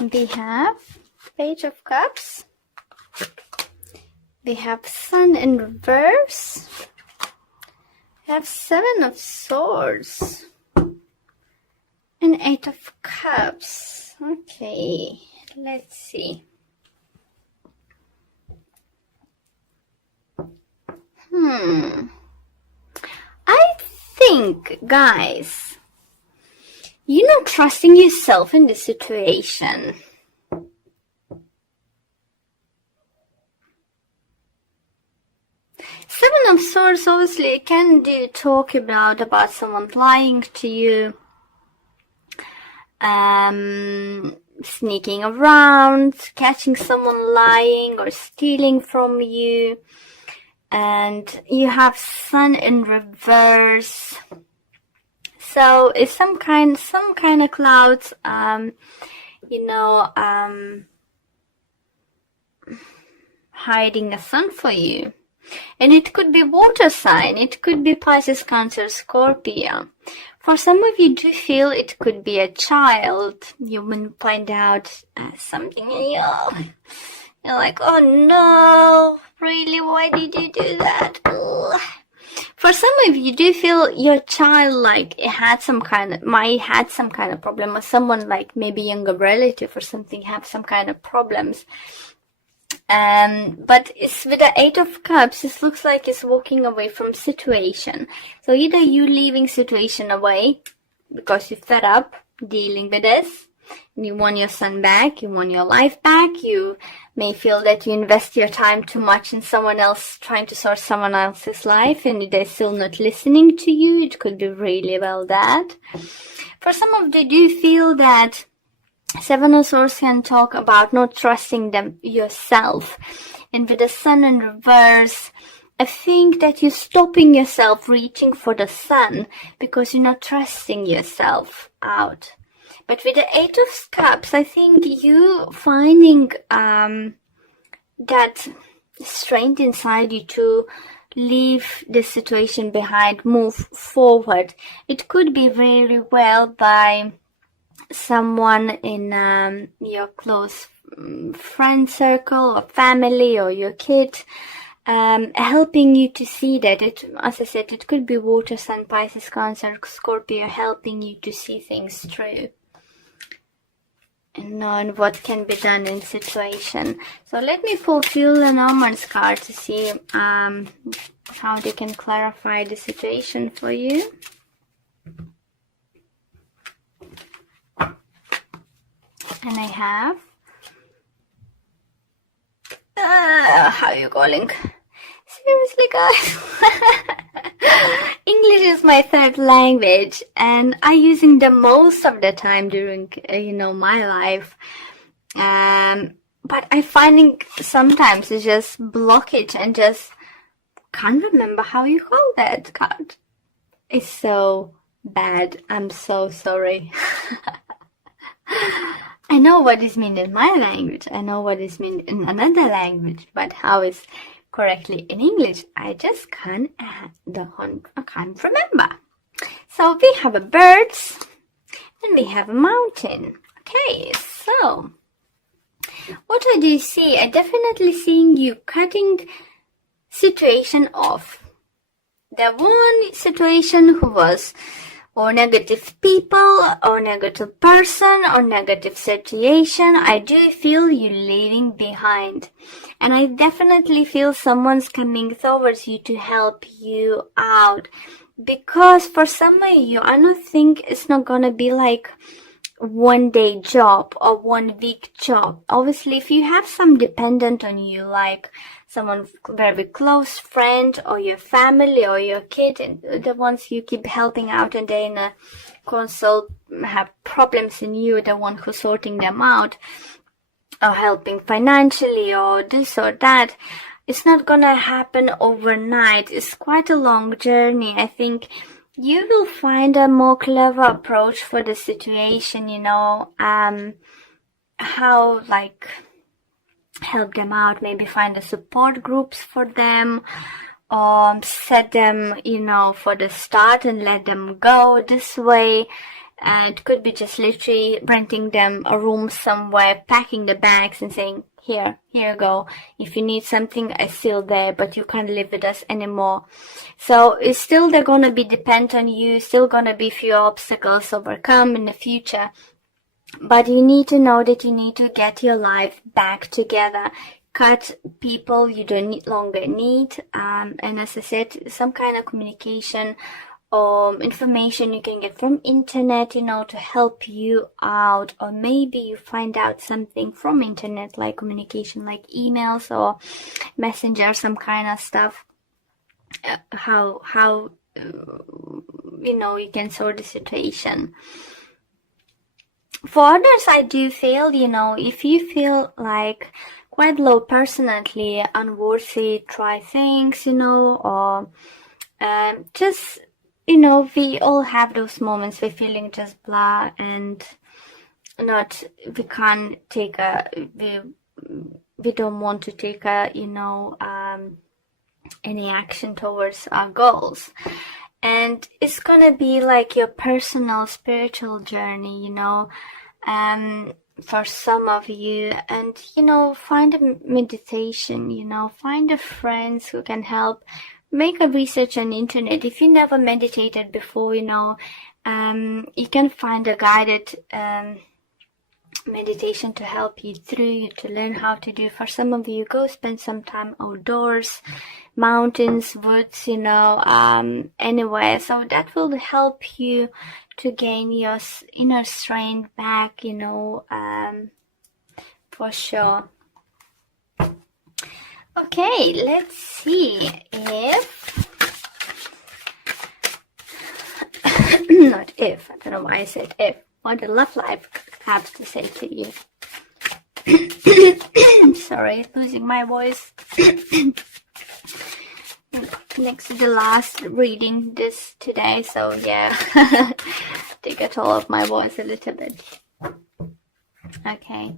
We have Page of Cups. We have Sun in reverse. We have Seven of Swords. And Eight of Cups. Okay, let's see. I think, guys, you're not trusting yourself in this situation. Seven of Swords, obviously, can talk about someone lying to you, sneaking around, catching someone lying or stealing from you. And you have Sun in reverse. So it's some kind of clouds, hiding a sun for you. And it could be water sign, it could be Pisces, Cancer, Scorpio. For some of you do feel it could be a child. You will find out something in you. You're like, oh no, really, why did you do that? Ugh. For some of you do feel your child might had some kind of problem, or someone like maybe younger relative or something have some kind of problems. But it's with the Eight of Cups, it looks like it's walking away from situation. So either you leaving situation away because you're fed up dealing with this, and you want your son back, you want your life back, you may feel that you invest your time too much in someone else, trying to sort someone else's life, and they're still not listening to you. It could be really well that. For some of you do feel that Seven of Swords can talk about not trusting them yourself. And with the Sun in reverse, I think that you're stopping yourself reaching for the sun because you're not trusting yourself out. But with the Eight of Cups, I think you finding that strength inside you to leave the situation behind, move forward. It could be very well by someone in your close friend circle or family or your kid, helping you to see that. As I said, it could be water, Sun, Pisces, Cancer, Scorpio, helping you to see things through and know what can be done in situation. So let me fulfill the Nomad's card to see how they can clarify the situation for you. And I have how are you calling? Seriously, guys. English is my third language, and I using the most of the time during my life. But I finding sometimes it's just blockage and just can't remember how you call that card. It's so bad. I'm so sorry. I know what is meant in my language. I know what is meant in another language, but how is correctly in English, I just can't remember. So we have a birds and we have a mountain. Okay, so what do you see? I definitely seeing you cutting situation off. The one situation who was or negative people, or negative person, or negative situation, I do feel you leaving behind. And I definitely feel someone's coming towards you to help you out. Because for some of you, I don't think it's not gonna be like one day job or 1 week job. Obviously, if you have some dependent on you, like someone very close friend or your family or your kid, and the ones you keep helping out and they in a consult have problems in you, the one who's sorting them out or helping financially or this or that, it's not gonna happen overnight. It's quite a long journey. I think you will find a more clever approach for the situation, how help them out, maybe find the support groups for them, set them, for the start and let them go this way. It could be just literally renting them a room somewhere, packing the bags and saying, here you go. If you need something, I'm still there, but you can't live with us anymore. So it's still, they're going to be dependent on you, still going to be few obstacles overcome in the future. But you need to know that you need to get your life back together. Cut people you don't longer need. And as I said, some kind of communication information you can get from internet, you know, to help you out, or maybe you find out something from internet, like communication, like emails or messenger, some kind of stuff, how you know, you can sort the situation. For others, I do feel, you know, if you feel like quite low personally, unworthy, try things, you know, or just, you know, we all have those moments we're feeling just blah and we can't take we don't want to take you know, any action towards our goals. And it's gonna be like your personal spiritual journey, you know, for some of you. And, you know, find a meditation, you know, find a friends who can help. Make a research on the internet. If you never meditated before, you know, you can find a guided meditation to help you through, to learn how to do. For some of you, go spend some time outdoors, mountains, woods, you know, anywhere. So that will help you to gain your inner strength back, you know, for sure. Okay, let's see if, not if, I don't know why I said if, what the love life has to say to you. I'm sorry, losing my voice. Next to the last reading this today, so yeah, to get all of my voice a little bit. Okay.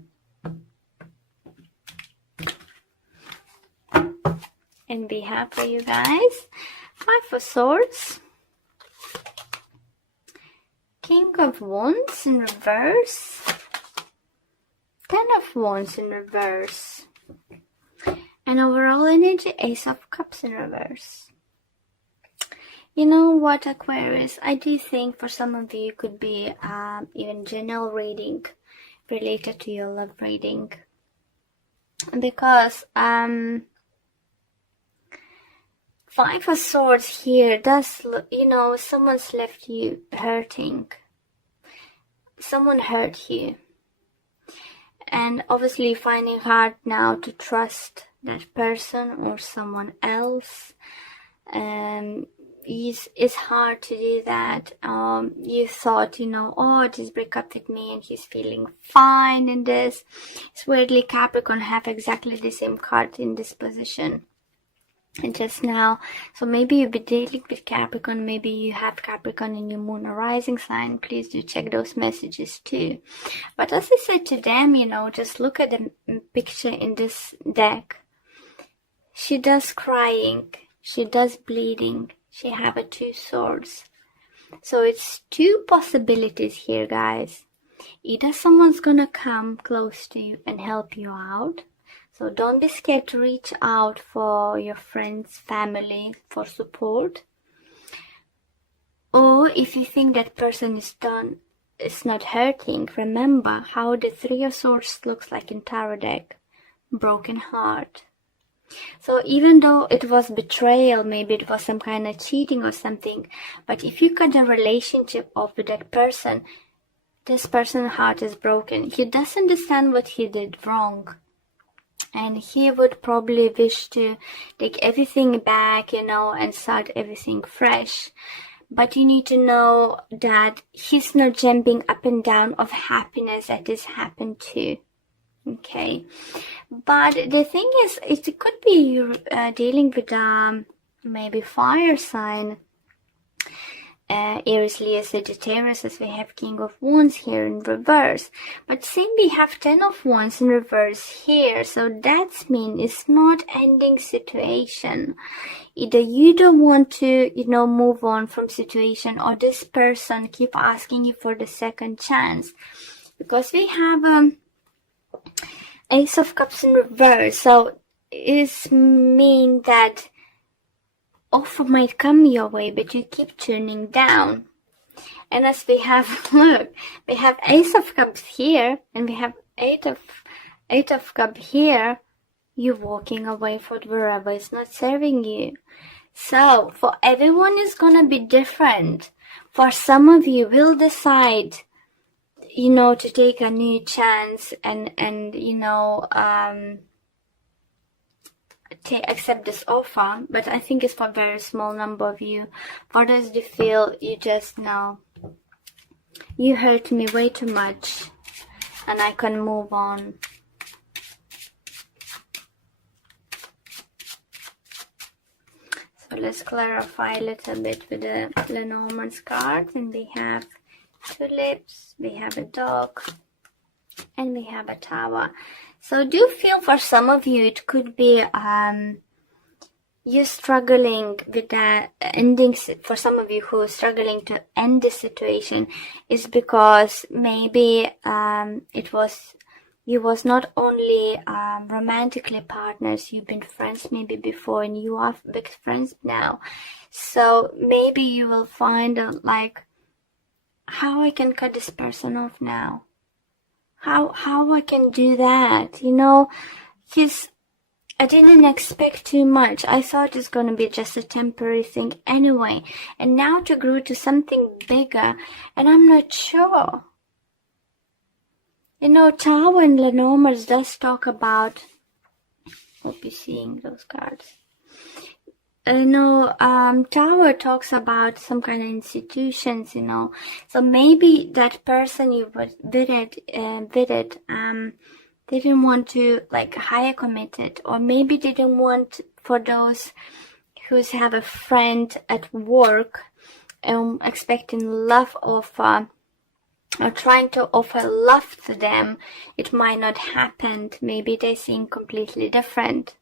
And be happy, you guys. 5 of Swords, King of Wands in reverse, 10 of Wands in reverse, and overall energy, Ace of Cups in reverse. You know what, Aquarius, I do think for some of you could be even general reading related to your love reading, because 5 of Swords here does, you know, someone's left you hurting. Someone hurt you. And obviously finding hard now to trust that person or someone else. It's hard to do that. You thought, you know, oh, just break up with me and he's feeling fine in this. It's weirdly Capricorn have exactly the same card in this position. And just now, so maybe you'll be dealing with Capricorn, maybe you have Capricorn in your moon or rising sign. Please do check those messages too. But as I said to them, you know, just look at the picture in this deck. She does crying, she does bleeding, she have a 2 swords. So it's 2 possibilities here, guys. Either someone's gonna come close to you and help you out. So don't be scared to reach out for your friends, family, for support. Or if you think that person is done, it's not hurting, remember how the 3 of Swords looks like in tarot deck. Broken heart. So even though it was betrayal, maybe it was some kind of cheating or something, but if you cut the relationship off with that person, this person's heart is broken. He doesn't understand what he did wrong. And he would probably wish to take everything back, you know, and start everything fresh. But you need to know that he's not jumping up and down of happiness that this happened to. Okay. But the thing is, it could be you dealing with maybe fire sign. Aries, Leo, Sagittarius, as we have King of Wands here in reverse. But same, we have 10 of Wands in reverse here. So that means it's not ending situation. Either you don't want to, move on from situation, or this person keep asking you for the second chance. Because we have Ace of Cups in reverse. So it means that offer might come your way, but you keep turning down. And as we have, look, we have Ace of Cups here, and we have Eight of Cups here. You're walking away from wherever is not serving you. So for everyone, it's gonna be different. For some of you will decide, to take a new chance and accept this offer, but I think it's for a very small number of you. For those who feel you just know you hurt me way too much and I can move on. So let's clarify a little bit with the Lenormand's card. And we have tulips, we have a dog, and we have a tower. So do feel for some of you it could be you're struggling with that ending. For some of you who are struggling to end this situation is because maybe you was not only romantically partners, you've been friends maybe before and you are big friends now. So maybe you will find like, how I can cut this person off now. How I can do that, because I didn't expect too much. I thought it's going to be just a temporary thing anyway. And now to grow to something bigger, and I'm not sure. Tower and Lenormand does talk about, hope you're seeing those cards. Tower talks about some kind of institutions, so maybe that person you were with it, didn't want to like hire committed, or maybe didn't want, for those who have a friend at work, expecting love offer, or trying to offer love to them, it might not happen. Maybe they seem completely different.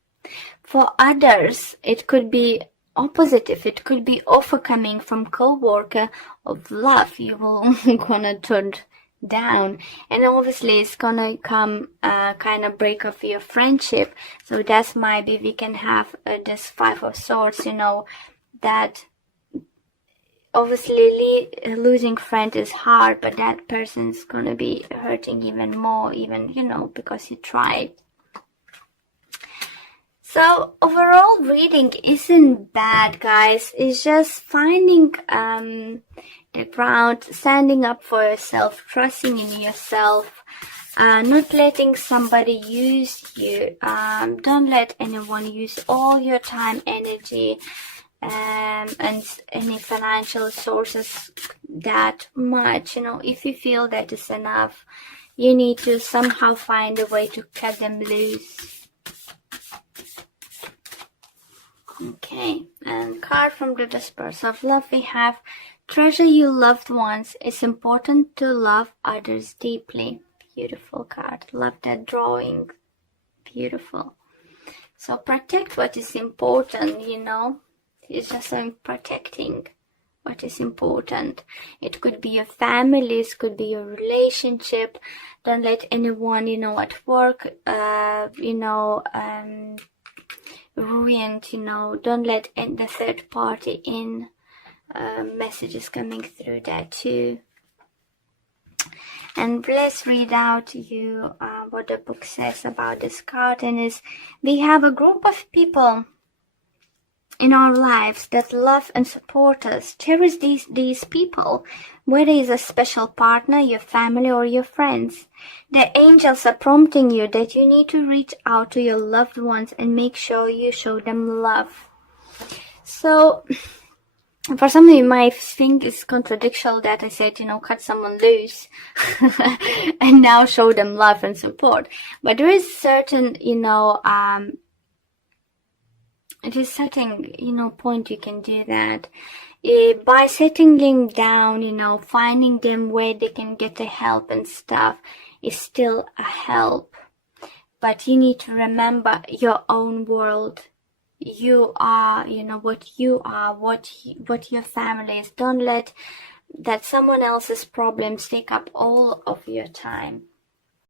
For others, it could be opposite. If it could be offer coming from co-worker of love, you will gonna turn down, and obviously it's gonna come kind of break off your friendship. So that's maybe we can have this Five of Swords, that obviously losing friend is hard, but that person's gonna be hurting even more, because you tried. So overall reading isn't bad, guys. It's just finding the ground, standing up for yourself, trusting in yourself, not letting somebody use you. Don't let anyone use all your time, energy, and any financial sources that much. If you feel that is enough, you need to somehow find a way to cut them loose. Okay, and card from the Disperse of Love, we have treasure your loved ones. It's important to love others deeply. Beautiful card. Love that drawing. Beautiful. So protect what is important, It's just protecting what is important. It could be your family, it could be your relationship. Don't let anyone, at work, ruined, don't let the third party in. Messages coming through that too. And let's read out to you what the book says about this card. And is we have a group of people in our lives that love and support us. Cherish these people, whether it's a special partner, your family, or your friends. The angels are prompting you that you need to reach out to your loved ones and make sure you show them love. So for some of you might think it's contradictory that I said, cut someone loose and now show them love and support. But there is certain, it is certain, point you can do that. by settling down, finding them where they can get the help and stuff is still a help. But you need to remember your own world. You are, what you are, what your family is. Don't let that someone else's problems take up all of your time.